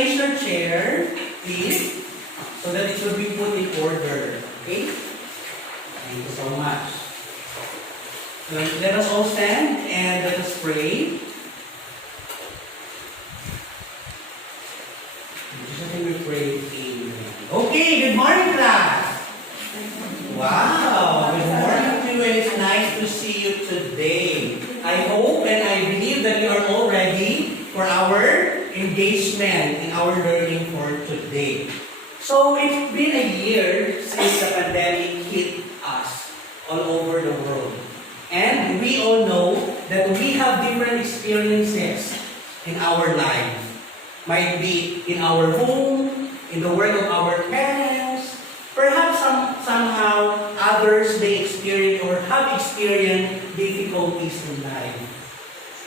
arrange your chair, please, so that it should be put in order. Okay? Thank you so much. So let us all stand and let us pray. We pray. Amen. Okay, good morning, class. Wow, good morning to you, and it's nice to see you today. I hope and I believe that you are all ready for our engagement in our learning for today. So it's been a year since the pandemic hit us all over the world. And we all know that we have different experiences in our lives. Might be in our home, in the work of our parents, perhaps somehow others may experience or have experienced difficulties in life.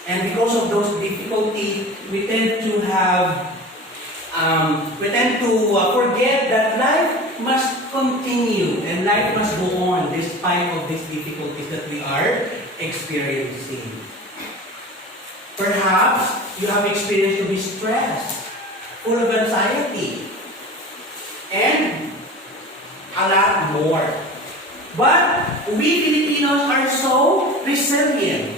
And because of those difficulties, we tend to forget that life must continue and life must go on despite of these difficulties that we are experiencing. Perhaps you have experienced to be stressed, full of anxiety, and a lot more. But we Filipinos are so resilient.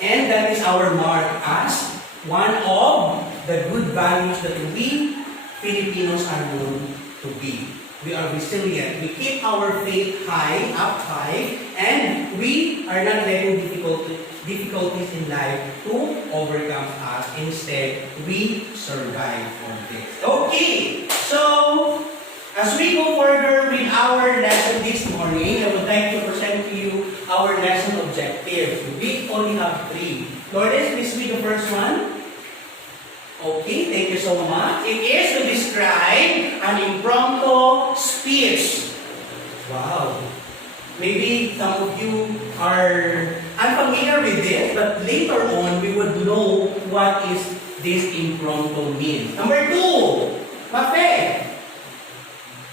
And that is our mark as one of the good values that we Filipinos are known to be. We are resilient. We keep our faith up high, and we are not letting difficulties in life to overcome us. Instead, we survive on this. Okay, so as we go further with our lesson this morning, I would like to present to you our lesson objectives. We only have 3. Lourdes, please read the first one. Okay, thank you so much. It is to describe an impromptu speech. Wow. Maybe some of you are unfamiliar with this, but later on we would know what is this impromptu means. Number 2, Mafe.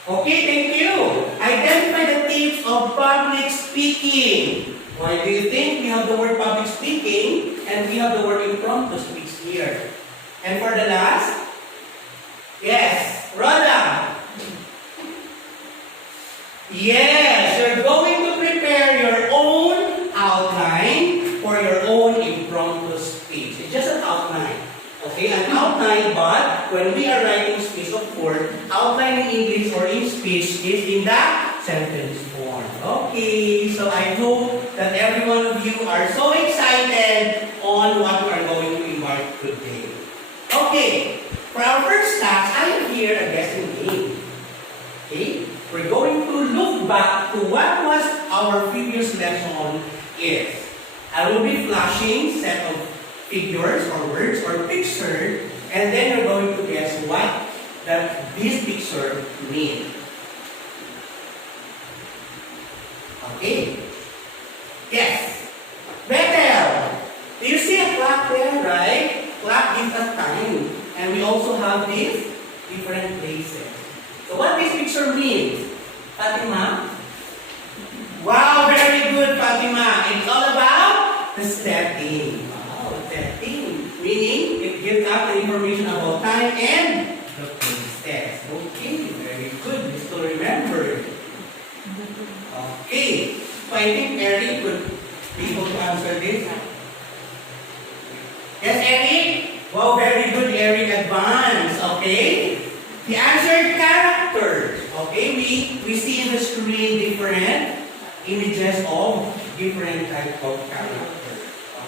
Okay, thank you. Identify the tips of public speaking. Why do you think we have the word public speaking and we have the word impromptu speech here? And for the last? Yes, Rhoda. Yes, you're going to prepare your own outline for your own impromptu speech. It's just an outline. Okay, an outline, but when we are writing speech, of course, outline in English or in speech is in the sentence form. Okay, so I hope that every one of you are so excited on what we are going to embark today. Okay, for our first class, I am here a guessing game. Okay, we're going to look back to what was our previous lesson is. I will be flashing set of figures or words or picture, and then you're going to guess what this picture means. Okay. Yes. Bethel. Do you see a clock there, right? Clock gives us time. And we also have these different places. So what this picture means? Fatima? Wow, very good, Fatima. It's all about the setting. Wow, setting. Meaning, it gives us the information about time and the places. Okay, very good. You still remember. Okay. So I think Eric could be able to answer this. Yes, Eric? Wow, very good, Eric. Advance. Okay? The answer, characters. Okay? We see in the screen different images of different types of characters.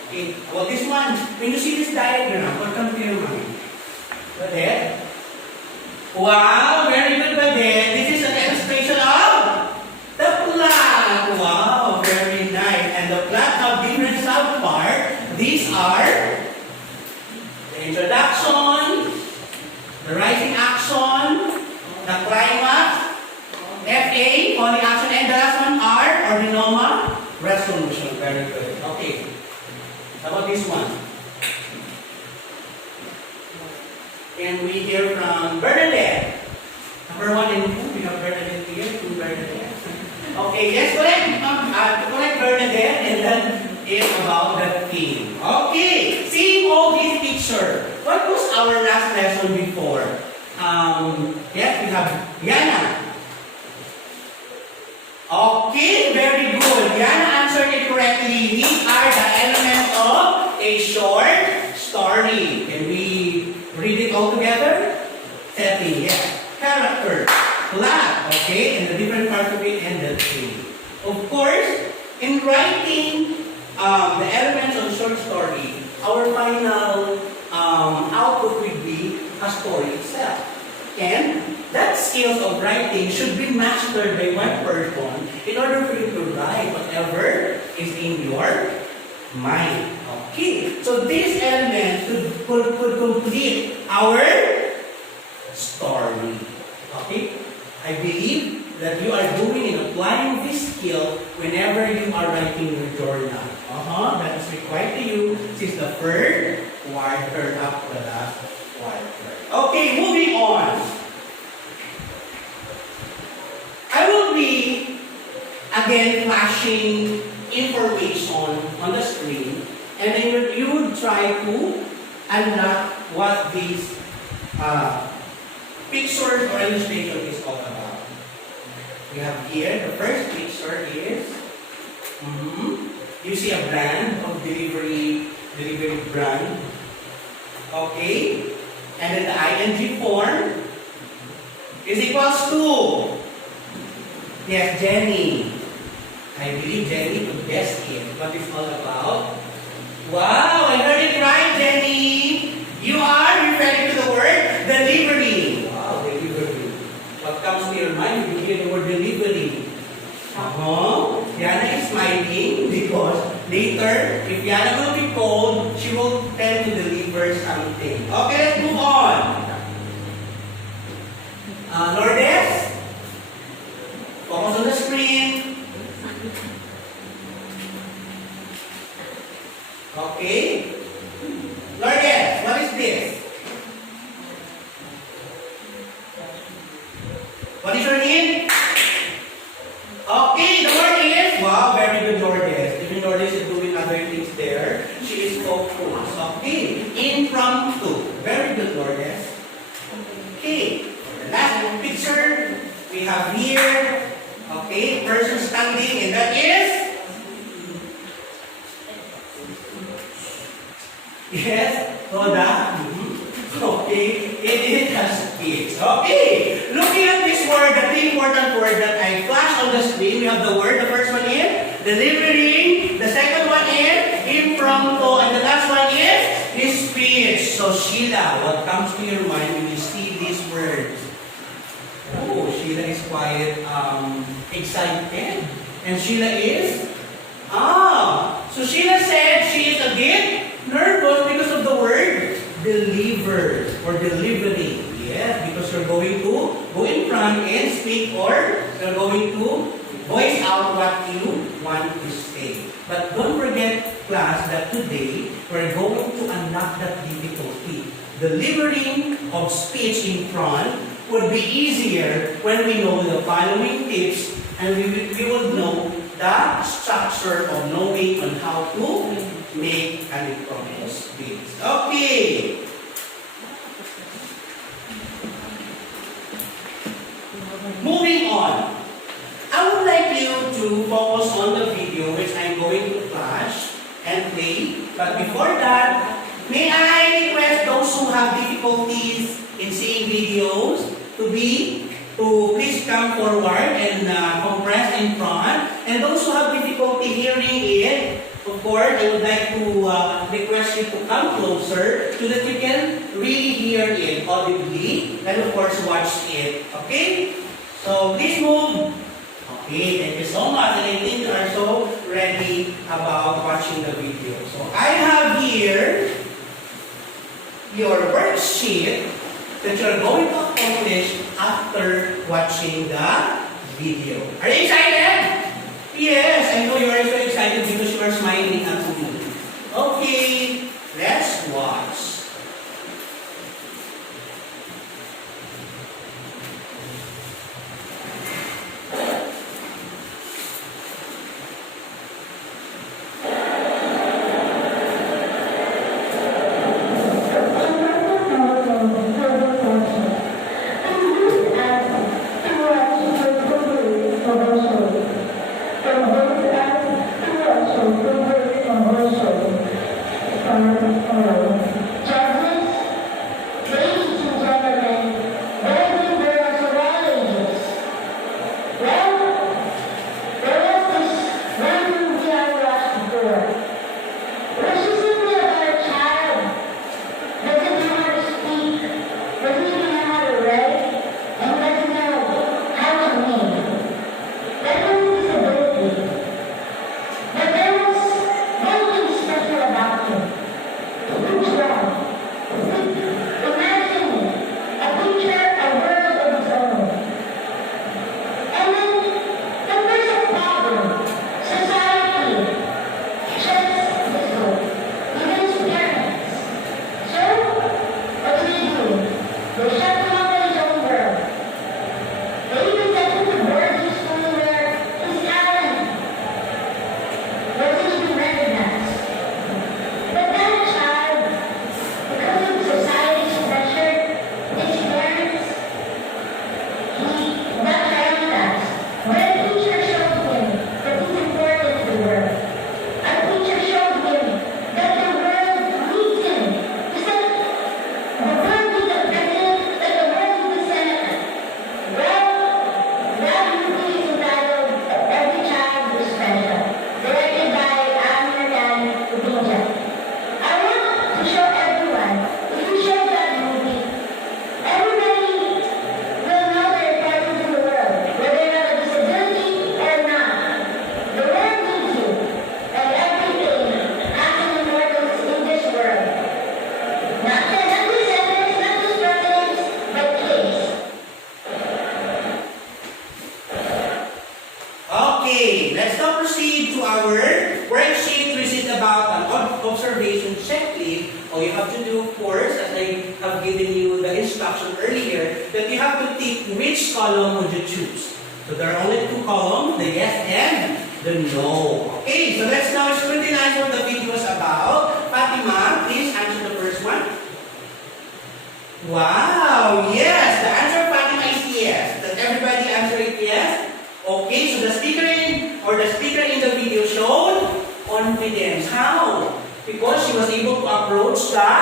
Okay? Well, this one, when you see this diagram, what comes to your mind? Badette? Wow, very good, Badette. This is an illustration of the plot. Wow, very nice. And the plot have different subparts. These are the introduction, the rising action, the climax, FA, falling action, and the last one R, or denoma, resolution. Very good. Okay. How about this one? Can we hear from Bernadette? Number 1 and 2, we have Bernadette here, 2 Bernadette. Okay, yes, correct Bernadette, and then it's about the theme. Okay, seeing all these pictures, what goes our last lesson before. Yes, we have Yana. Okay, very good. Yana answered it correctly. These are the elements of a short story. Can we read it all together? Setting, yes. Character, plot, okay, and the different parts of it, and the theme. Of course, in writing the elements of short story, our final output will be a story itself. And that skills of writing should be mastered by one person in order for you to write whatever is in your mind. Okay, so these elements could complete our story. Okay, I believe that you are doing and applying this skill whenever you are writing your journal. That is required to you since the first quarter up to the last quarter. Okay, moving on. I will be again flashing information on the screen, and then you would try to unlock what this picture or illustration is all about. We have here, the first picture is, you see a brand of delivery brand. Okay? And then the ing form is equals to, yes, Jenny. I believe Jenny could guess it. What it's all about. Wow, I heard it right, Jenny. You are referring to the word delivery. Wow, delivery. What comes to your mind when you hear the word delivery? Yana is smiling because later, if Yana will be called, she will tend to deliver something. Okay, let's move on. Lourdes, focus on the screen. Okay. Lourdes, what is this? What is your name? Okay, the word is, wow, very good, Lourdes. Even Lourdes is doing other things there. She is focused. Okay, impromptu. Very good, Lourdes. Okay, the last picture we have here. Okay, person standing, and that is? Yes, Toda. Okay, it has kids. Okay, looking at this word, the three important word that I flashed on the screen, we have the word, the first one is delivering, the second one is impromptu, and the last one is speech. So Sheila, what comes to your mind when you see these words? Oh, Sheila is quite excited. And Sheila is? So Sheila said she is a bit nervous because of the word deliver or delivery. Yes, because you're going to go in front and speak, or you're going to voice out what you want to say. But don't forget, class, that today we're going to unlock that difficulty. Delivering of speech in front would be easier when we know the following tips, and we will know the structure of knowing on how to make an impromptu speech. Okay. Moving on. I would like you to focus on the video which I'm going to flash and play. But before that, may I request those who have difficulties in seeing videos to please come forward and compress in front. And those who have difficulty hearing it, of course, I would like to request you to come closer so that you can really hear it audibly and of course watch it. Okay? So please move. Okay, thank you so much. And I think you are so ready about watching the video. So I have here your worksheet that you are going to accomplish after watching the video. Are you excited? Yes, I know you are so excited because you are smiling at me. Okay, let's watch. tick, which column would you choose? So there are only two columns, the yes and the no. Okay, so let's now scrutinize what the video is about. Fatima, please answer the first one. Wow, yes, the answer of Fatima is yes. Does everybody answer it yes? Okay, so the speaker in the video showed confidence. How? Because she was able to approach the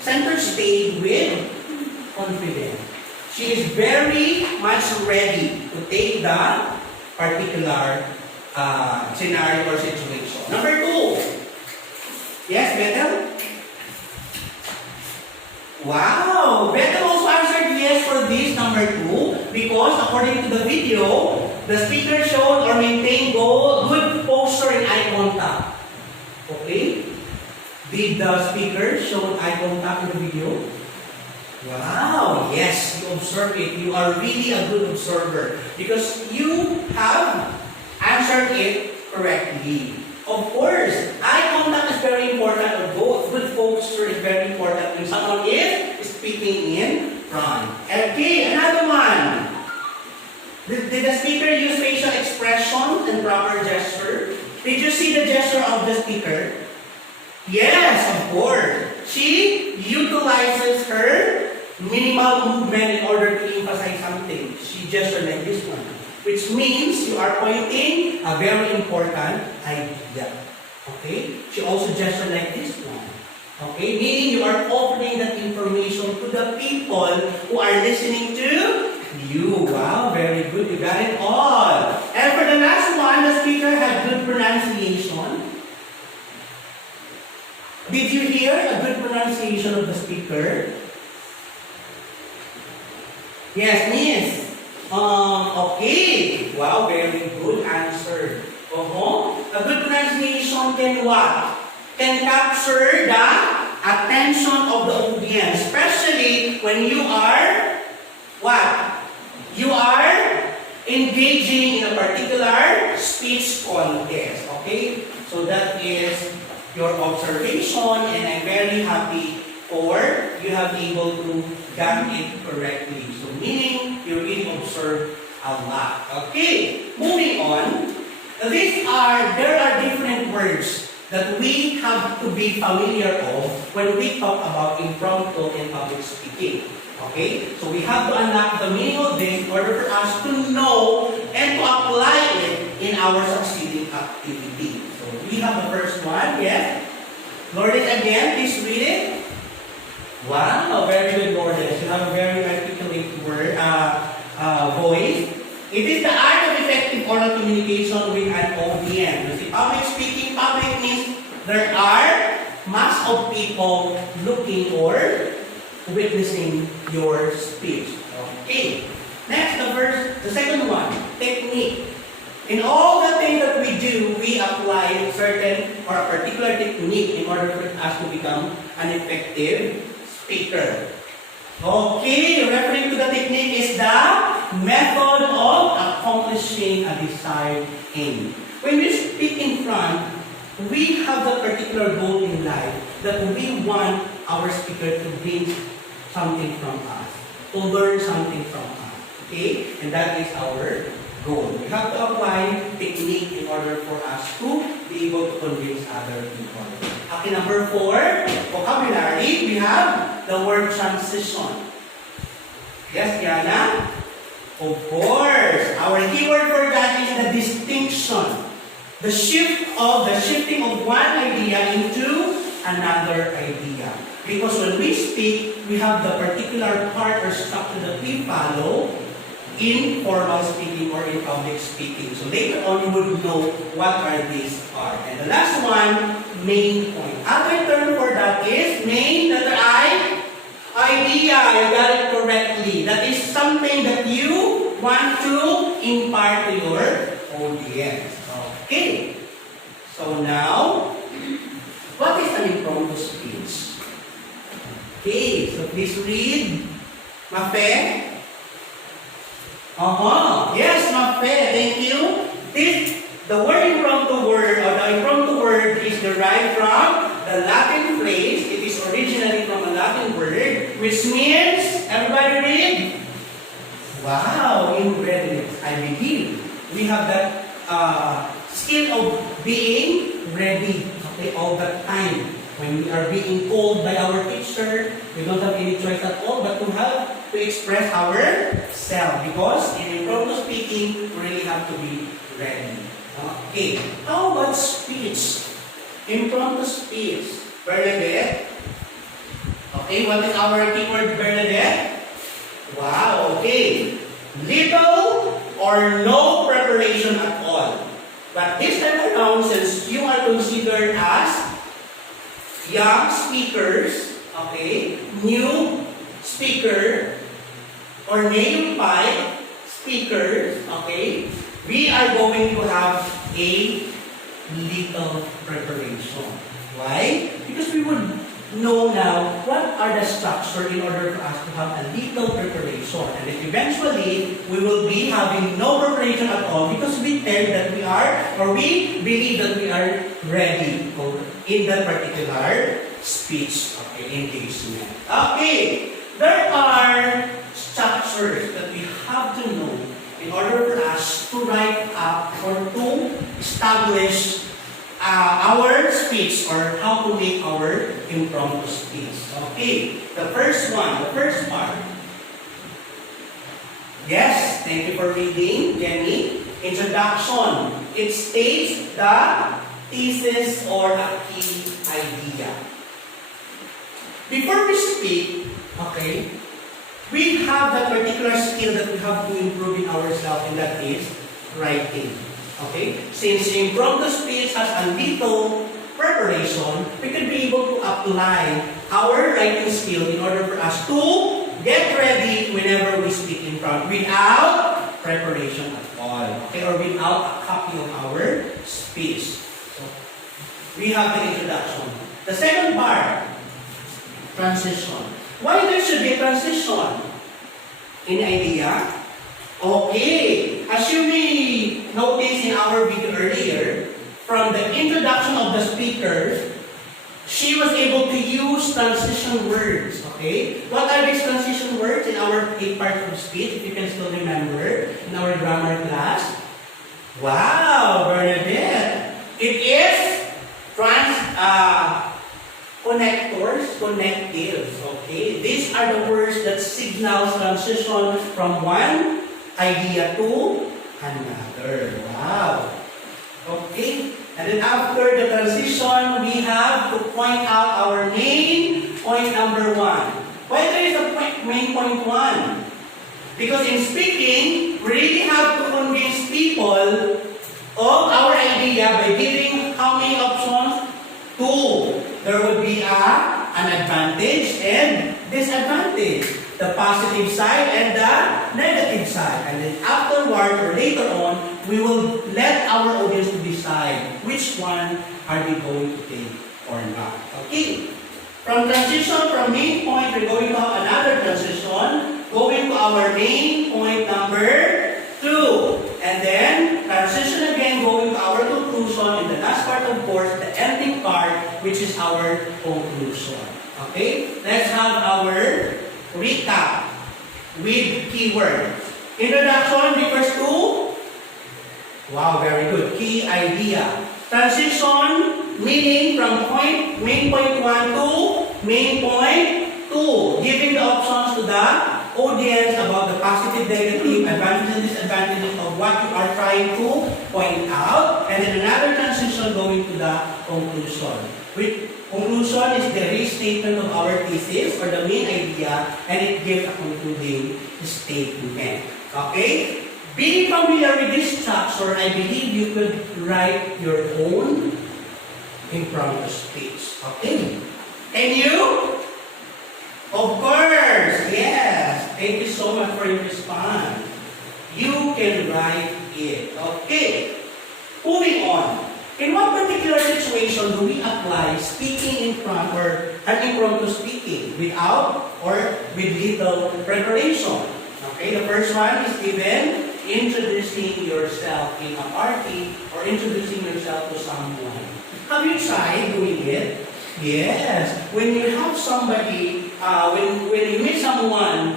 center stage with confidence. She is very much ready to take the particular scenario or situation. Number 2. Yes, Bethel? Wow! Bethel also answered yes for this number 2 because according to the video, the speaker showed or maintained good posture and eye contact. Okay? Did the speaker show eye contact in the video? Wow! Yes, you observe it. You are really a good observer because you have answered it correctly. Of course, eye contact is very important, or both good posture is very important when someone is speaking in front. Okay, another one. Did the speaker use facial expression and proper gesture? Did you see the gesture of the speaker? Yes, of course. She utilizes her minimal movement in order to emphasize something. She gestured like this one, which means you are pointing a very important idea. Okay? She also gestured like this one. Okay? Meaning you are offering that information to the people who are listening to you. Wow, very good. You got it all. And for the last one, the speaker had good pronunciation. Did you hear a good pronunciation of the speaker? Yes, Miss. Okay. Wow, very good answer. A good pronunciation can what? Can capture the attention of the audience, especially when you are what? You are engaging in a particular speech contest. Okay? So that is your observation, and I'm very happy for you have able to get it correctly. So meaning you really observe a lot. Okay, moving on. There are different words that we have to be familiar of when we talk about impromptu and public speaking. Okay, so we have to unlock the meaning of this in order for us to know and to apply it in our succeeding activity. So we have the first one, yes. Lourdes again, please read it. Wow, very good, Lourdes. You have a very articulate voice. It is the art of effective oral communication with an audience. You see, public speaking, public means there are mass of people looking or witnessing your speech. Okay. Next, the second one, technique. In all the things that we do, we apply certain or a particular technique in order for us to become an effective speaker. Okay, referring to the technique is the method of accomplishing a desired aim. When we speak in front, we have that particular goal in life that we want our speaker to bring something from us, to learn something from us. Okay? And that is our goal. We have to apply technique in order for us to be able to convince other people. Okay, number 4, vocabulary. We have the word transition. Yes, Diana? Of course. Our keyword for that is the distinction. The shifting of one idea into another idea. Because when we speak, we have the particular part or structure that we follow in formal speaking or in public speaking. So later on, you would know what are these are. And the last one, main point. Other term for that is main, letter I, idea. You got it correctly. That is something that you want to impart to your audience. Okay. So now, what is an impromptu speech? Okay, so please read. Mafe? Yes, Mafe, thank you. The word impromptu word, or the impromptu word is derived from the Latin phrase. It is originally from a Latin word, which means, everybody read? Wow, in readiness. I believe we have that skill of being ready, okay, all the time. When we are being told by our teacher, we don't have any choice at all but to have to express ourselves, because in impromptu speaking, we really have to be ready. Okay, how about speech? Impromptu speech. Bernadette? Okay, what is our keyword, Bernadette? Wow, okay. Little or no preparation at all. But this time around, since you are considered as young speakers, okay, new speaker, or neophyte speakers, okay, we are going to have a little preparation. Why? Because we would know now what are the structure in order for us to have a little preparation. And then eventually, we will be having no preparation at all because we tell that we are, or we believe that we are ready in that particular speech, okay, engagement. Okay, there are structures that we have to know in order for us to write up or to establish our speech, or how to make our impromptu speech. Okay, the first one, the first part. Yes, thank you for reading, Jenny. Introduction. It states the thesis or a key idea. Before we speak, okay, we have that particular skill that we have to improve in ourselves, and that is writing. Okay? Since impromptu speech has a little preparation, we can be able to apply our writing skill in order for us to get ready whenever we speak in front without preparation at all. Okay? Or without a copy of our speech. So, we have the introduction. The second part, transition. Why there should be a transition? Any idea? Okay, as you may notice in our video earlier, from the introduction of the speaker, she was able to use transition words. Okay, what are these transition words in our 8 parts of speech? If you can still remember in our grammar class. Wow, Bernadette, it is connectors, connectives. Okay, these are the words that signals transition from one idea to another. Wow. Okay. And then after the transition, we have to point out our main point number 1. Why there is a main point 1? Because in speaking, we really have to convince people of our idea by giving how many options? 2. There would be an advantage and disadvantage. The positive side and the negative side. And then afterward or later on, we will let our audience to decide which one are they going to take or not. Okay? From transition, from main point, we're going to have another transition, going to our main point number 2. And then, transition again, going to our conclusion. And the last part, of course, the ending part, which is our conclusion. Okay? Let's have our recap with keywords. Introduction refers to, wow, very good, key idea. Transition, meaning from main point 1 to main point 2, giving the options to the audience about the positive, negative, advantages and disadvantages of what you are trying to point out. And then another transition going to the conclusion. Conclusion is the restatement of our thesis or the main idea, and it gives a concluding statement. Okay? Being familiar with this structure, I believe you could write your own impromptu speech. Okay? And you? Of course! Yes! Thank you so much for your response. You can write it. Okay? Moving on. In what particular situation do we apply speaking in front or an impromptu speaking without or with little preparation? Okay, the first one is given introducing yourself in a party or introducing yourself to someone. Have you tried doing it? Yes. When you have somebody, when you meet someone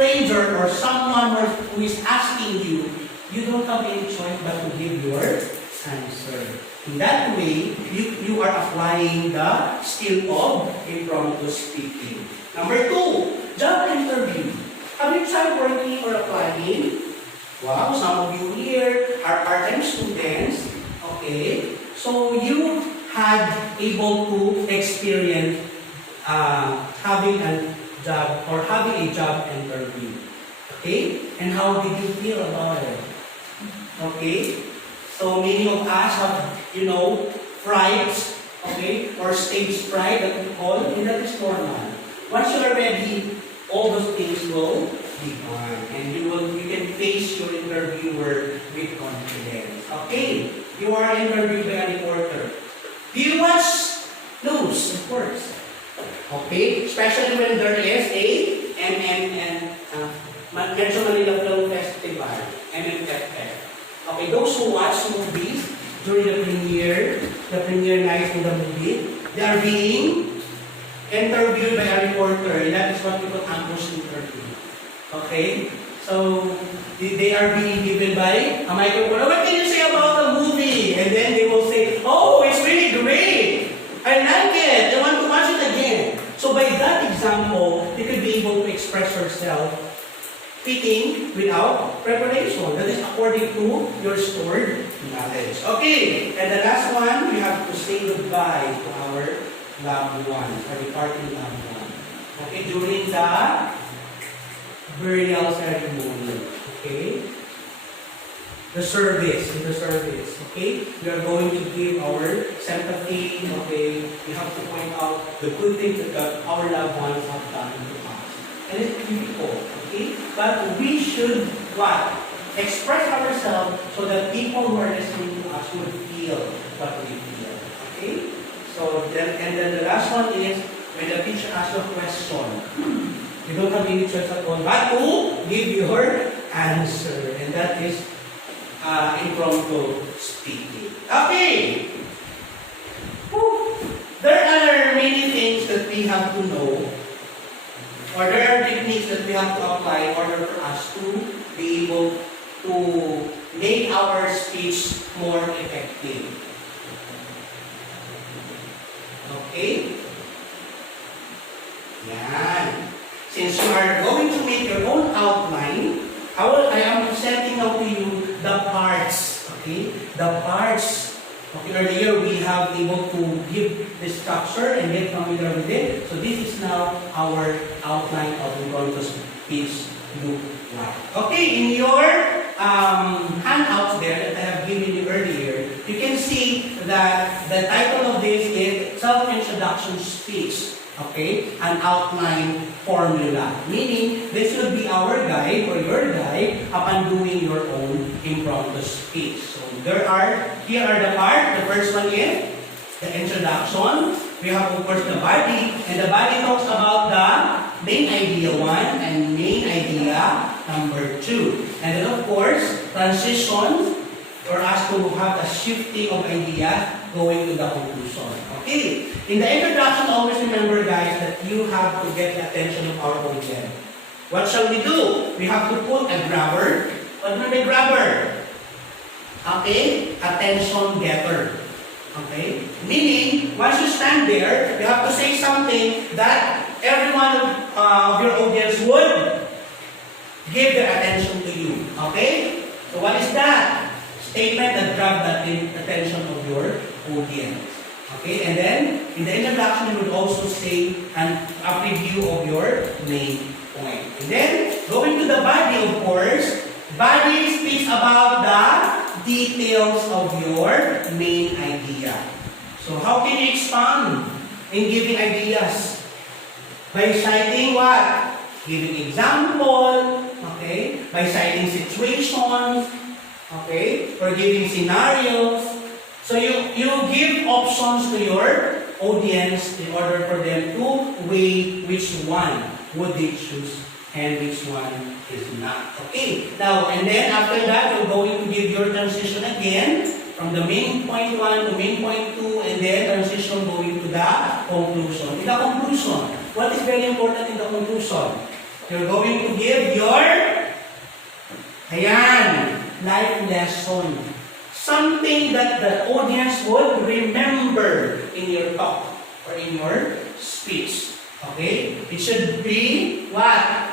stranger or someone who is asking you, you don't have any choice but to give your answer. In that way, you are applying the skill of impromptu speaking. Number 2, job interview. Have you tried working or applying? Wow, some of you here are part-time students. Okay, so you had able to experience having a job or having a job interview. Okay, and how did you feel about it? Okay, so many of us have, frights, okay, or stage fright that we call, and that is normal. Once you are ready, all those things will be gone, and you can face your interviewer with confidence. Okay, you are interviewed by a reporter. Do you watch news? Of course. Okay, especially when there is a Metro Manila Film Festival, MMFF. Okay, those who watch movies during the premiere night of the movie, they are being interviewed by a reporter, and that is what we call ambush interview. Okay, so they are being given by a microphone. What can you say about the movie? And then they will say, "Oh, it's really great. I like it. I want to watch it again." So by that example, you could be able to express yourself speaking without preparation. That is according to your stored knowledge. Okay, and the last one, we have to say goodbye to our loved one, or departing loved one. Okay, during the burial ceremony. Okay, the service, okay, we are going to give our sympathy. Okay, we have to point out the good things that our loved ones have done to us, and it's beautiful. Okay, but we should what? Express ourselves so that people who are listening to us would feel what we feel. Okay, so then the last one is when the teacher asks you a question, you don't have any choice at all but to give your answer, and that is impromptu speaking. Okay. Whew. There are many things that we have to know, or there are techniques that we have to apply in order for us to be able to make our speech more effective. Okay? Yan. Since you are going to make your own outline, I am presenting out to you the parts. Okay? The parts. Okay, earlier we have able to give the structure and get familiar with it. So this is now our outline of impromptu speech look like. Okay, in your handouts there that I have given you earlier, you can see that the title of this is Self-Introduction Speech. Okay, an outline formula. Meaning, this will be our guide or your guide upon doing your own impromptu speech. So, here are the parts. The first one is the introduction. We have, of course, the body. And the body talks about the main idea 1 and main idea number 2. And then, of course, transition for us to have a shifting of ideas going to the conclusion. Okay. In the introduction, always remember, guys, that you have to get the attention of our audience. What shall we do? We have to put a grabber. What do we grabber? Okay? Attention getter. Okay? Meaning, once you stand there, you have to say something that everyone of your audience would give their attention to you. Okay? So what is that? Statement that grab the attention of your audience. Okay, and then in the introduction, you would also say a preview of your main point. And then, going to the body, of course, body speaks about the details of your main idea. So, how can you expand in giving ideas? By citing what? Giving example, okay? By citing situations, okay? Or giving scenarios. So you give options to your audience in order for them to weigh which one would they choose and which one is not. Okay. Now, and then after that, you're going to give your transition again from the main point 1 to main point 2, and then transition going to the conclusion. In the conclusion, what is very important in the conclusion? You're going to give Ayan, life lesson. Something that the audience would remember in your talk or in your speech. Okay? It should be what?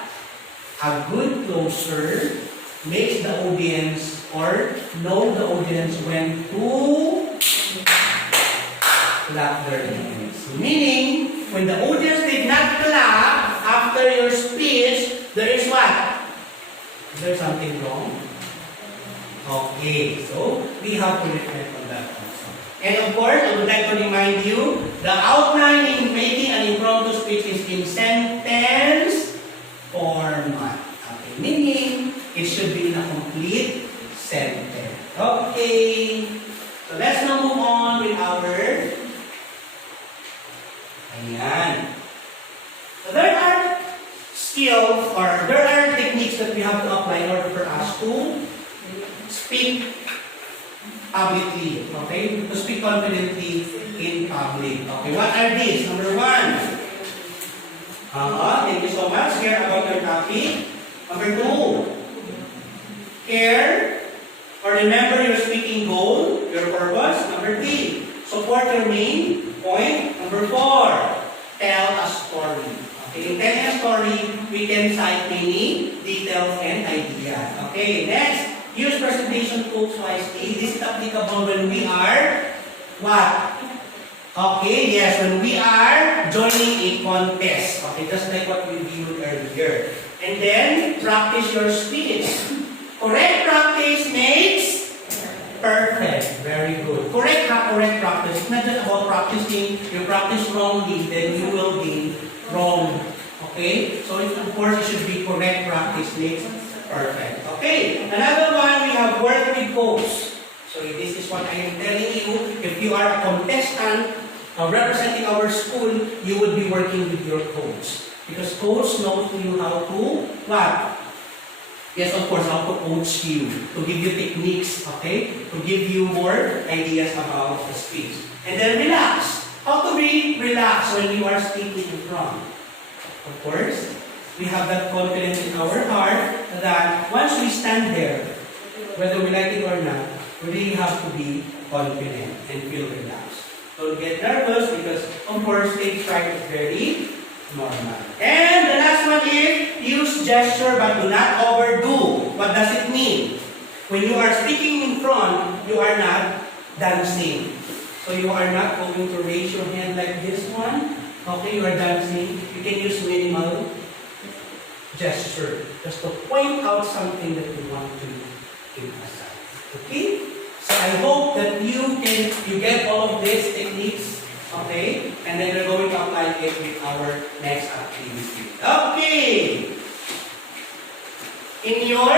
A good closer makes the audience or know the audience when to clap their hands. Meaning, when the audience did not clap after your speech, there is what? Is there something wrong? Okay, so we have to reflect on that also. And of course, I would like to remind you, the outline in making an impromptu speech is in sentence format. Okay, meaning, it should be in a complete sentence. Okay, so let's now move on with our... Ayan. So there are skills or there are techniques that we have to apply in order for us to speak publicly, okay? To speak confidently in public. Okay, what are these? Number one. Thank you so much. Care about your topic. Number two. Care or remember your speaking goal, your purpose. Number three. Support your main point. Number four. Tell a story. Okay, in telling a story, we can cite many details and ideas. Okay, next. Use presentation tools wisely. This is applicable when we are what? Okay, yes, when we are joining a contest. Okay, just like what we viewed earlier. And then, practice your speech. Correct practice makes perfect. Very good. Correct practice. It's not just about practicing. You practice wrongly, then you will be wrong. Okay? So, of course, it should be correct practice makes perfect. Okay, another one, we have work with coach. So this is what I am telling you. If you are a contestant representing our school, you would be working with your coach. Because coach knows you how to, what? Yes, of course, how to coach you. To give you techniques, okay? To give you more ideas about the speech. And then relax. How to be relaxed when you are speaking in front? Of course, we have that confidence in our heart that once we stand there, whether we like it or not, we really have to be confident and feel relaxed. Don't get nervous because, of course, stage fright is very normal. And the last one is, use gesture but do not overdo. What does it mean? When you are speaking in front, you are not dancing. So you are not going to raise your hand like this one. Okay, you are dancing. You can use minimal gesture, just to point out something that you want to emphasize. Okay? So I hope that you get all of these techniques, okay? And then we're going to apply it with our next activity. Okay! In your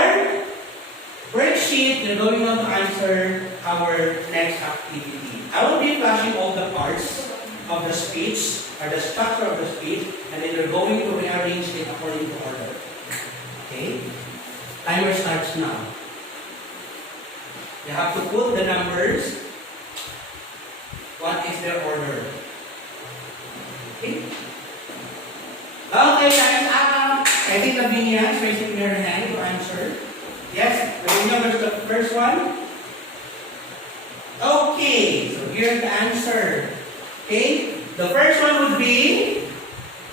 worksheet, you're going to answer our next activity. I will be flashing all the parts of the speech, or the structure of the speech, and then you're going to rearrange it according to order. Okay? Timer starts now. You have to put the numbers. What is their order? Okay? Okay, time's up. I think Lavinia is raising her hand to answer. Yes? Lavinia, where's the first one? Okay, so here's the answer. Okay? The first one would be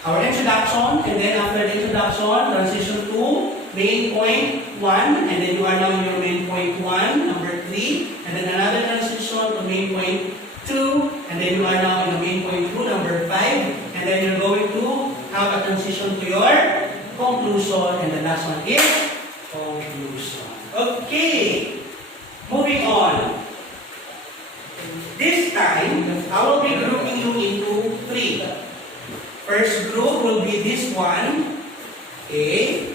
our introduction, and then after the introduction, transition to main point 1, and then you are now in your main point 1, number 3, and then another transition to main point 2, and then you are now in the main point 2, number 5, and then you're going to have a transition to your conclusion, and the last one is conclusion. Okay, moving on. This time, I will be grouping you into 3. First group will be this one, okay,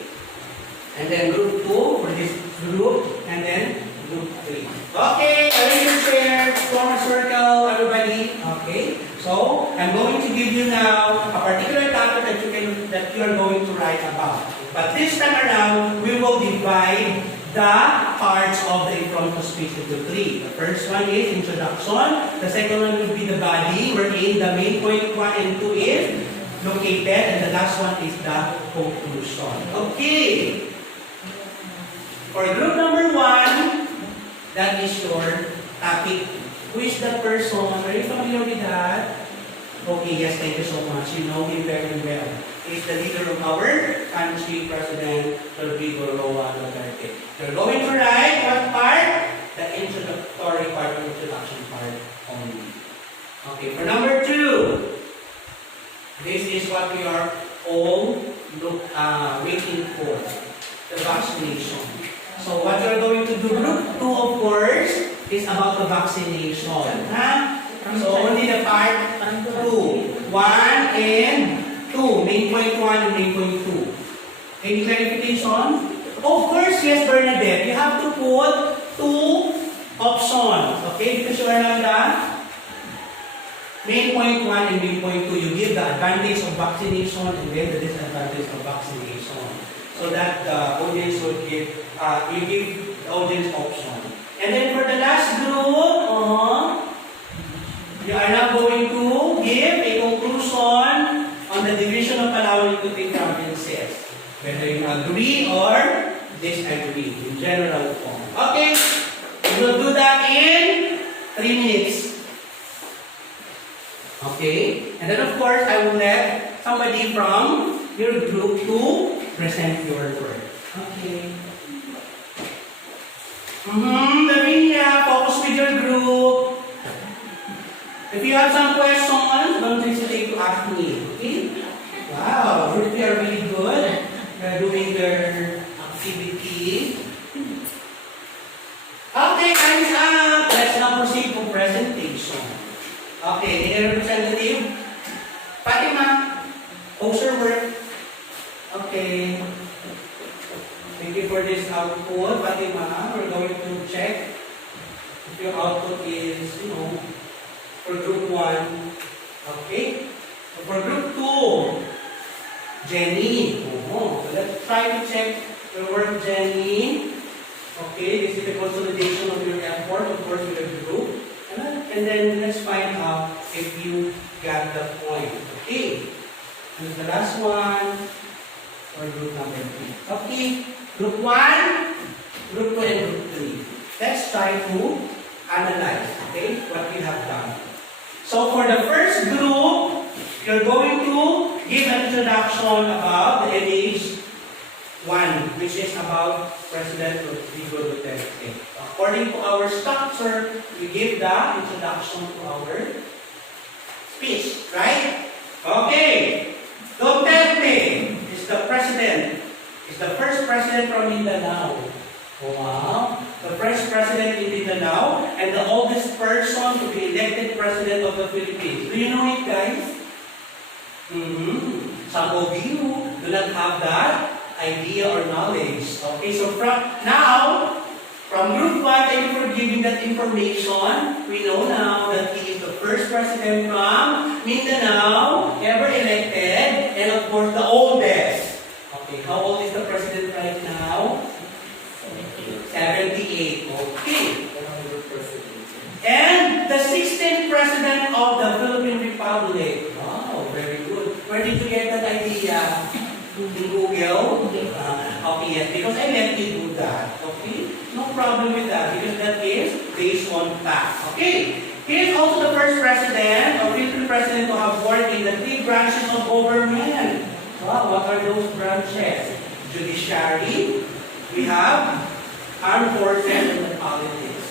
and then group 2 for this group, and then group 3. Okay, arrange your chairs, form a circle, everybody. Okay, so I'm going to give you now a particular topic that you are going to write about. But this time around, we will divide the parts of the impromptu speech into 3. The first one is introduction. The second one will be the body, wherein the main point 1 and 2 is located, and the last one is the conclusion. Okay. For group number 1, that is your topic. Who is that person? Are you familiar with that? Okay, yes, thank you so much. You know him very well. He is the leader of our country, President Rodrigo Roa Duterte. You're going to write what part? The introductory part or introduction part only. Okay, for number 2, this is what we are all waiting for, the vaccination. So what you're going to do, group 2 of course, is about the vaccination. Huh? So only the part 2, 1 and 2, main point 1 and main point 2. Any clarification? Of course, yes, Bernadette, you have to put 2 options, okay? Because you are on the main point 1 and main point 2, you give the advantage of vaccination and then the disadvantage of vaccination. So that the audience would give, you give the audience option. And then for the last group, you are now going to give a conclusion on the division of Palawan into 3 provinces. Whether you agree or disagree in general form. Okay, we will do that in 3 minutes. Okay, and then of course I will let somebody from your group to present your work. Okay. Lavinia, focus with your group. If you have some questions, don't hesitate to ask me. Okay? Wow, group, you are really good. They are doing their activity. Okay, time's up. Let's now proceed to presentation. Okay, the representative. Fatima, post your work. Okay. Thank you for this output, Fatima. We're going to check if your output is, for group 1. Okay. So for group 2, Jenny. So let's try to check your work, Jenny. Okay, this is the consolidation of your effort, of course, with the group. And then let's find out if you got the point. Okay. This is the last one. For group number 3. Okay. Group 1, group 2, and group 3. Let's try to analyze, okay, what we have done. So for the first group, you're going to give an introduction about the NH1, which is about President Rodrigo Duterte. According to our structure, we give the introduction to our speech, right? Okay. Duterte is the president. Is the first president from Mindanao. Wow. The first president in Mindanao and the oldest person to be elected president of the Philippines. Do you know it, guys? Some of you do not have that idea or knowledge. Okay, so from group 1, thank you for giving that information. We know now that he is the first president from Mindanao ever elected, and of course the oldest. Okay, how old is the president right now? 78. Okay. And the 16th president of the Philippine Republic. Wow, very good. Where did you get that idea? In Google? Okay, yes, because I let you do that. Okay? No problem with that because that is based on fact. Okay? He is also the first president or Philippine president to have worked in the 3 branches of government. Wow, what are those branches? Judiciary, we have armed forces, and the politics.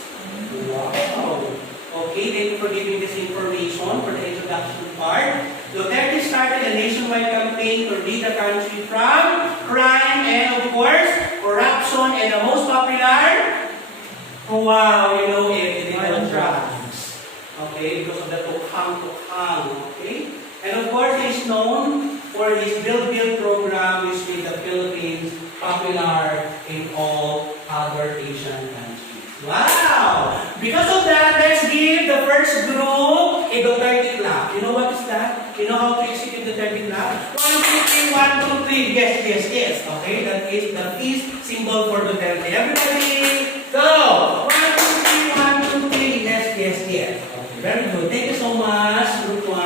Wow. Okay, thank you for giving this information for the introduction part. Duterte started a nationwide campaign to rid the country from crime and, of course, corruption, and the most popular, wow, you know it, illegal drugs. Okay, because of the tukhang. Okay? And of course, he is known for his Build program, which made the Philippines popular in all other Asian countries. Wow! Because of that, let's give the first group a Duterte clap. You know what is that? You know how to execute the Duterte clap? 1, 2, 3, 1, 2, 3. Yes. Okay, that is the peace symbol for Duterte. Everybody, go! 1, 2, 3, 1, 2, 3. Yes. Okay, very good. Thank you so much, group 1.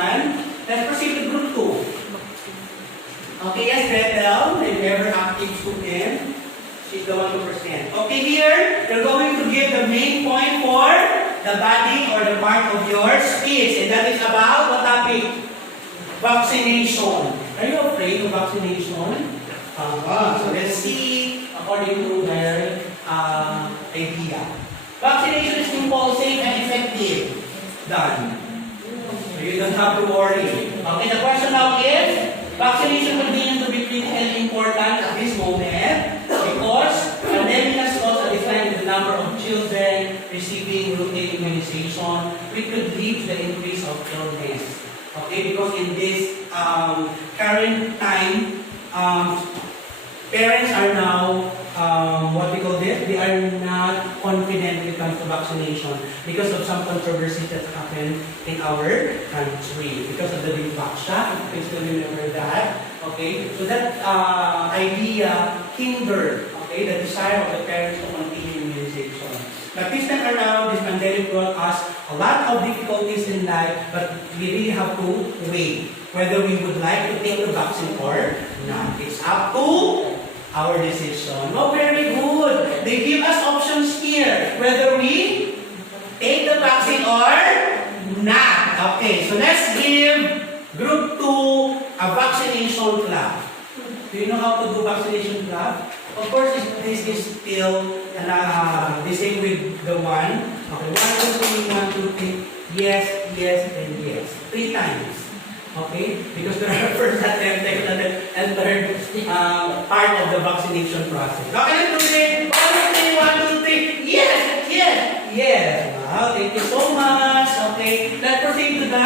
Let's proceed to group 2. Okay, yes, Gretel, a very active student. She's the 1%. Okay, here, you're going to give the main point for the body or the part of your speech. And that is about what topic? Vaccination. Are you afraid of vaccination? So let's see according to their idea. Vaccination is impulsive and effective. Done. So you don't have to worry. Okay, the question now is, vaccination continues to be critically important at this moment because pandemic has caused a decline in the number of children receiving routine immunization, which could lead to the increase of illness. Okay, because in this current time, parents are now, what we call this, they are not confident when it comes to vaccination because of some controversy that happened in our country. Because of the big vaccine, if you can still remember that. Okay, so that idea hindered, okay, the desire of the parents to continue immunization. But this time around, this pandemic brought us a lot of difficulties in life, but we really have to weigh whether we would like to take the vaccine or not. It's up to our decision. Oh, very good. They give us options here, whether we take the vaccine or not. Okay, so let's give Group 2 a vaccination club. Do you know how to do vaccination club? Of course, this is still the same with the one. Okay, 1, 2, 3, 1, 2, 3. Yes, yes, and yes. 3 times. Okay? Because there are first attempt, second attempt, and third part of the vaccination process. Okay, let's do it. 1, 2, 3, 1, 2, 3. Yes, yes, yes. Wow, thank you so much. Okay, let's proceed to the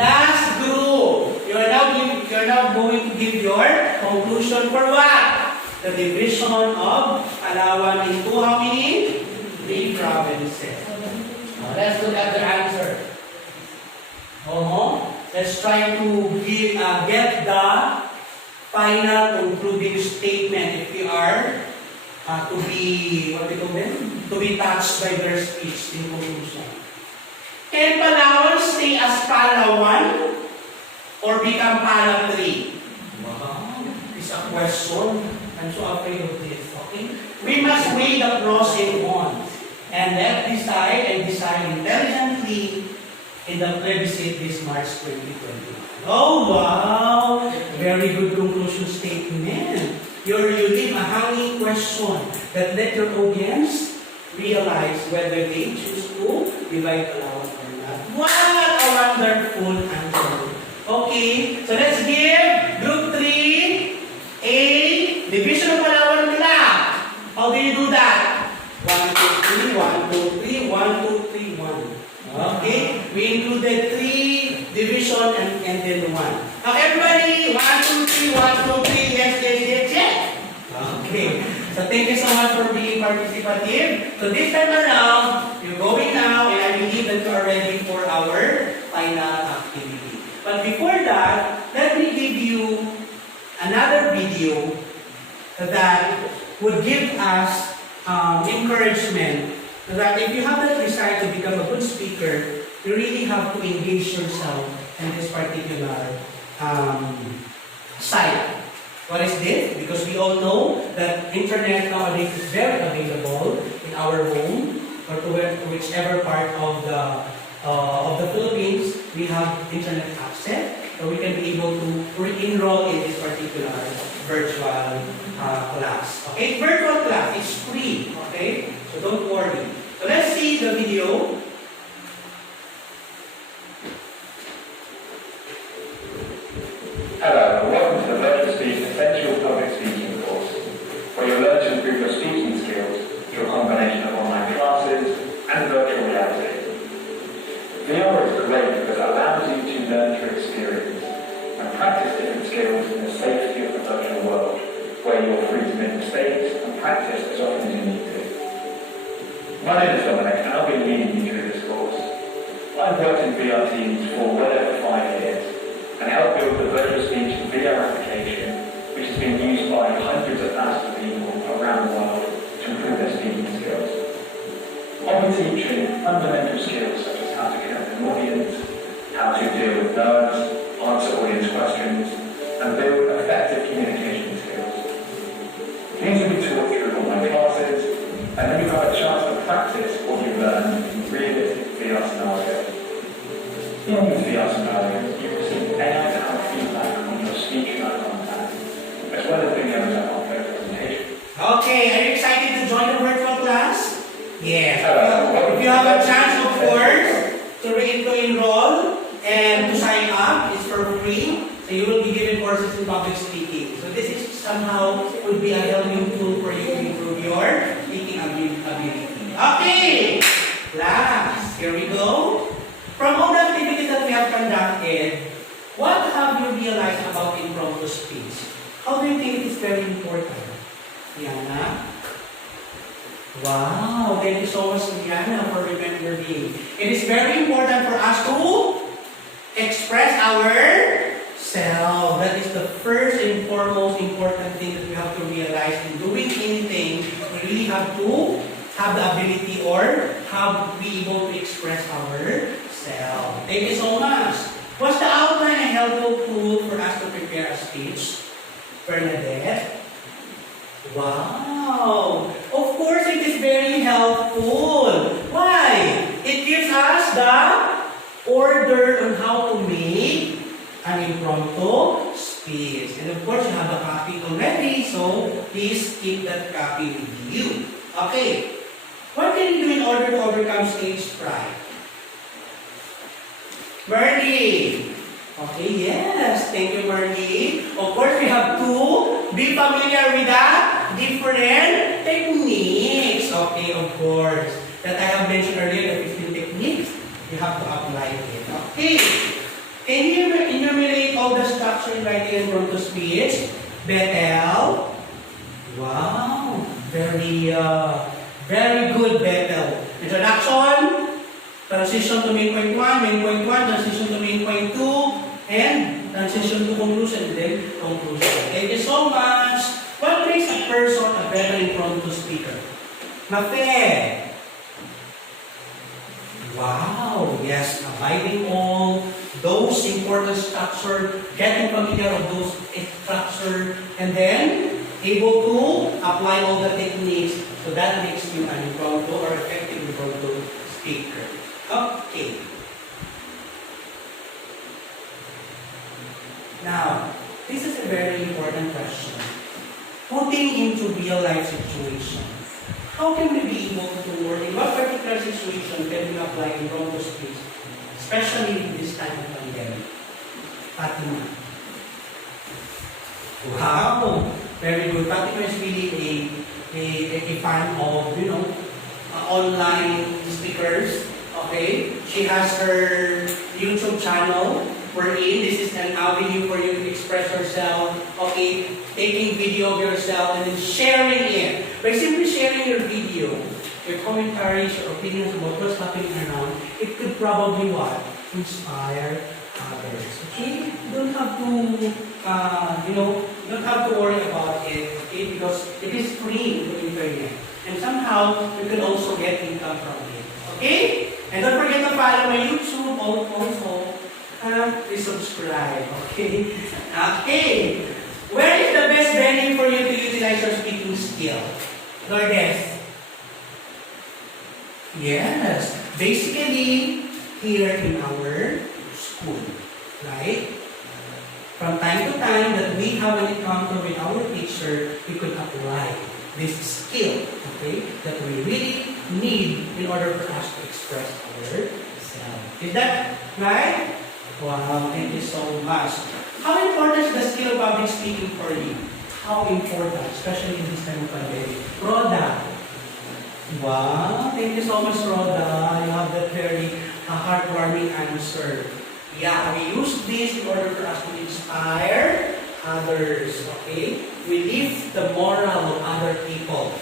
last group. You're now going to give your conclusion for what? The division of Palawan into how many? 3 provinces. Now, let's look at the answer. Let's try to get the final concluding statement if we are to be, what we call them? To be touched by their speech in conclusion. Can Palawan stay as Palawan or become Pala 3? Wow, it's a question. I'm so afraid of this, okay? We must weigh the pros and cons and let's decide intelligently in the plebiscite this March 2021. Oh, wow! Very good conclusion statement. You leave a hanging question that let your audience realize whether they choose to divide Palawan or not. What a wonderful answer. Okay, so let's give Group 3 a division of Palawan club. How do you do that? 1, 2, 3, 1, 2, 3, 1, 2, 3, 1. Okay, we included 3 division and then 1. Okay, everybody, 1, 2, 3, 1, 2, 3, yes, yes, yes, yes. Okay, so thank you so much for being participative. So this time around, you're going now, and I believe that you are ready for our final activity. But before that, let me give you another video that would give us encouragement that if you have that desire to become a good speaker, you really have to engage yourself in this particular site. What is this? Because we all know that internet nowadays is very available in our home or to whichever part of the Philippines we have internet access. So we can be able to re-enroll in this particular virtual class. Okay, virtual class is free. Okay, so don't worry. So let's see the video. Hello, and welcome to the Virtual Speech Essential Public Speaking course, where you'll learn to improve your speaking skills through a combination of online classes and virtual reality. VR is great because it allows you to learn through experience and practice different skills in the safety of the virtual world, where you're free to make mistakes and practice as often as you need to. My name is Dominic, and I'll be leading you through this course. I've worked in VR teams for well over 5 years and helped build the Virtual Speech VR application, which has been used by hundreds of thousands of people around the world to improve their speaking skills. I'll be teaching fundamental skills such as how to connect an audience, how to deal with nerves, answer audience questions, and build effective communication skills. These will be taught through online classes us know you've received any kind of feedback on your speech and content, as well as being able to upload the presentation. Okay, are you excited to join the virtual class? Yes. Hello. If you have a chance, of course, to enroll and to sign up, it's for free. So you will be given courses in public speaking. So this is somehow would be a helping tool for you to improve your speaking ability. Okay, class, here we go. From all the activities that we have conducted, what have you realized about impromptu speech? How do you think it is very important? Diana? Wow, thank you so much, Diana, for remembering. It is very important for us to express ourselves. That is the first and foremost important thing that we have to realize in doing anything. We really have to have the ability or have be able to express ourselves. Thank you so much. Was the outline a helpful tool for us to prepare a speech? Bernadette? Wow! Of course, it is very helpful. Why? It gives us the order on how to make an impromptu speech. And of course, you have the copy already, so please keep that copy with you. Okay. What can you do in order to overcome stage fright? Margie. Okay, yes. Thank you, Margie. Of course, we have to be familiar with the different techniques. Okay, of course. That I have mentioned earlier, the 15 techniques. You have to apply it. Okay. Can you enumerate all the structure in writing impromptu speech? Bethel. Wow. Very good, Bethel. Introduction. Transition to main point 1, transition to main point 2, and transition to conclusion, then conclusion. Thank you so much. What makes a person a better impromptu speaker? Mafe. Wow, yes, abiding all those important structure, getting familiar with those structure, and then able to apply all the techniques, so that makes you an impromptu or effective impromptu speaker. Okay. Now, this is a very important question. Putting into real life situations. How can we be able to work in what particular situation can we apply impromptu speech, especially in this time of pandemic? Fatima. Wow, very good. Fatima is really a fan of, online speakers. Okay, she has her YouTube channel wherein this is an avenue for you to express yourself. Okay, taking video of yourself and then sharing it. By simply sharing your video, your commentaries, your opinions about what's happening around, it could probably what? Inspire others. Okay, you don't have to, you don't have to worry about it. Okay, because it is free on the internet, and somehow you can also get income from it. Okay. And don't forget to follow my YouTube also. Please subscribe. Okay? Okay. Where is the best venue for you to utilize your speaking skill? Lourdes? Yes. Basically, here in our school. Right? From time to time that we have an encounter with our teacher, we could apply this skill, okay, that we really need in order for us to express ourselves. Is that right? Wow, thank you so much. How important is the skill of public speaking for you? How important, especially in this time of pandemic? Rhoda. Wow, thank you so much, Rhoda. You have that very heartwarming answer. Yeah, we use this in order for us to inspire others, okay? We lift the moral of other people,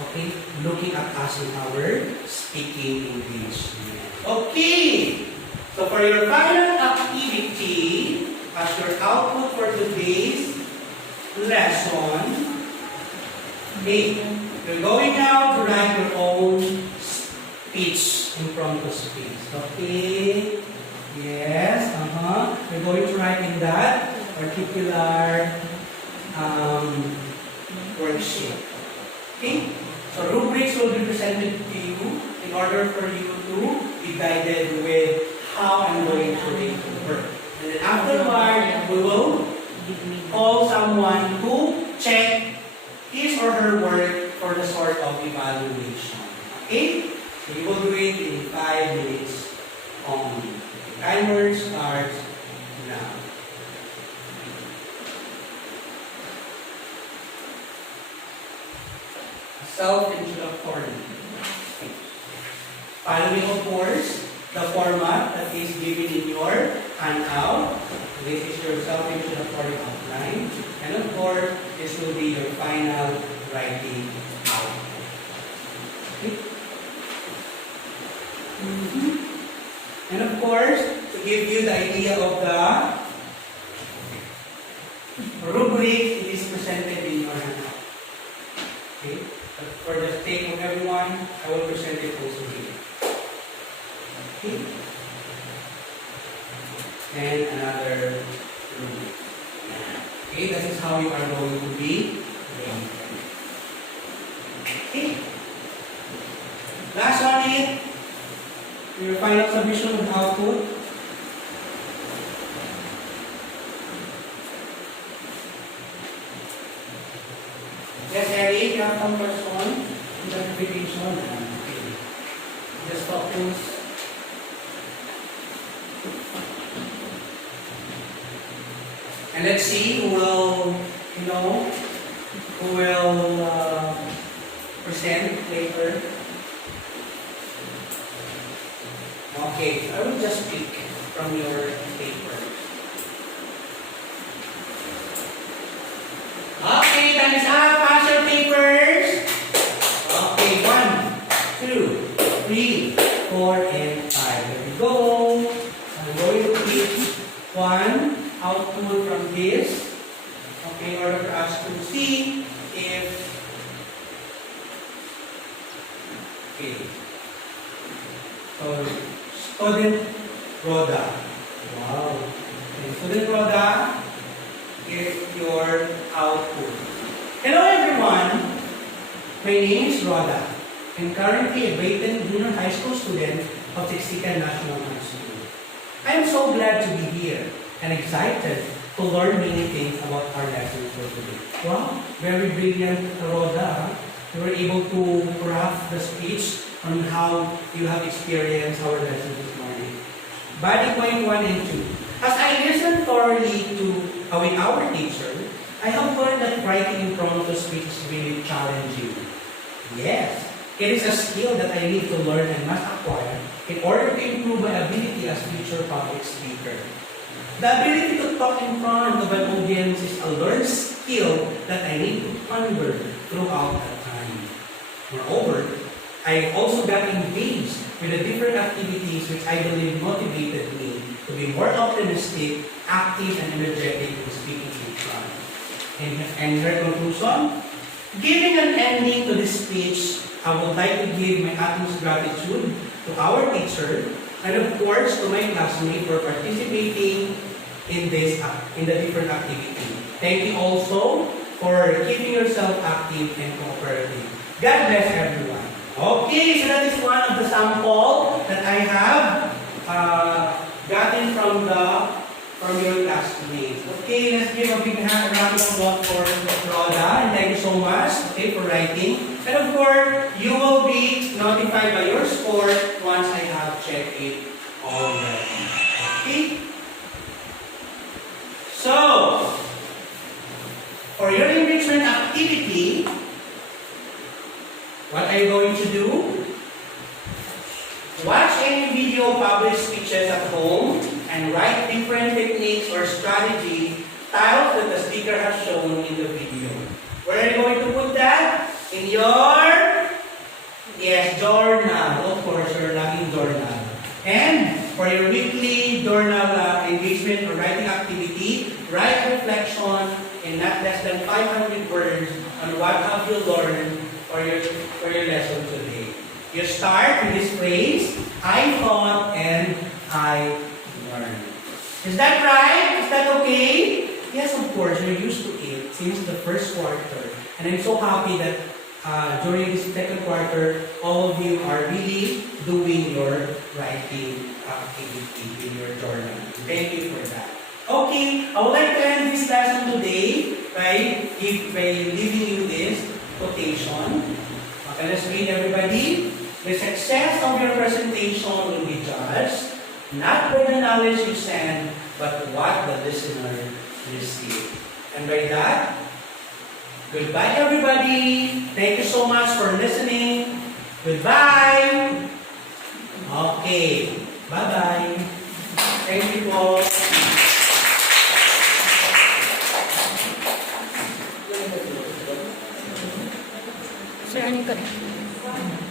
okay? Looking at us in our speaking English. Okay! So for your final activity, as your output for today's lesson, okay, you're going now to write your own speech, impromptu speech. Okay? Yes, We're going to write in that particular worksheet. Okay? So rubrics will be presented to you in order for you to be guided with how I'm going to rate the work. And then afterward, we will call someone to check his or her work for the sort of evaluation. Okay? So you will do it in 5 minutes only. The timer starts now. Self-introductory. Following, of course, the format that is given in your handout. This is your self-introductory outline. And of course, this will be your final writing outline. Okay? And of course, to give you the idea of the rubric, it is presented in your handout. Okay? But for the sake of everyone, I will present it also here. Okay? And another rubric. Okay, that is how you are going to be rated. Okay. Last one is your final submission of output. Yes, Eric, you have some person interpretation. Okay. Just focus. And let's see who will, present later. Okay, I will just pick from your paper. Okay, time is up. Pass your papers. Okay, 1, 2, 3, 4, and 5. There we go. I'm going to pick one output from this. Okay, in order for us to see if so student product. Wow. Okay, student product is your output. Hello everyone. My name is Rhoda. I'm currently a Brayton Junior High School student of Sixican National High School. I am so glad to be here and excited to learn many things about our lessons for today. Wow, very brilliant, Rhoda. You were able to craft the speech on how you have experienced our lesson this morning. Body point 1 and 2. As I listened thoroughly with our teacher, I have learned that writing impromptu speech is really challenging. Yes, it is a skill that I need to learn and must acquire in order to improve my ability as future public speaker. The ability to talk in front of an audience is a learned skill that I need to ponder throughout that time. Moreover, I also got engaged with the different activities which I believe motivated me to be more optimistic, active, and energetic in speaking in front. And her conclusion? Giving an ending to this speech, I would like to give my utmost gratitude to our teacher and of course to my classmates for participating in the different activity. Thank you also for keeping yourself active and cooperative. God bless everyone. Okay, so that is one of the sample that I have gotten from your classmates. Okay, let's give a big round of applause for Rhoda, and thank you so much, okay, for writing. And of course, you will be notified by your score once I have checked it already. Okay? So, for your enrichment activity, what are you going to do? Watch any video published speeches at home and write different techniques or strategy styles that the speaker has shown in the video. Where are you going to put that? In your, journal. Of course, your login journal. And for your weekly journal engagement or writing activity, write a reflection in not less than 500 words on what have you learned for your lesson today. You start with this phrase, I thought and I learned. Is that right? Is that okay? Yes, of course, you're used to it since the first quarter. And I'm so happy that during this second quarter, all of you are really doing your writing activity in your journal. Thank you for that. Okay, I would like to end this lesson today by leaving you this quotation. Okay, let's read everybody. The success of your presentation will be judged not by the knowledge you send, but what the listener receives. And by that, goodbye everybody. Thank you so much for listening. Goodbye. Okay. Bye-bye. Thank you po. Sir, ano ka rin?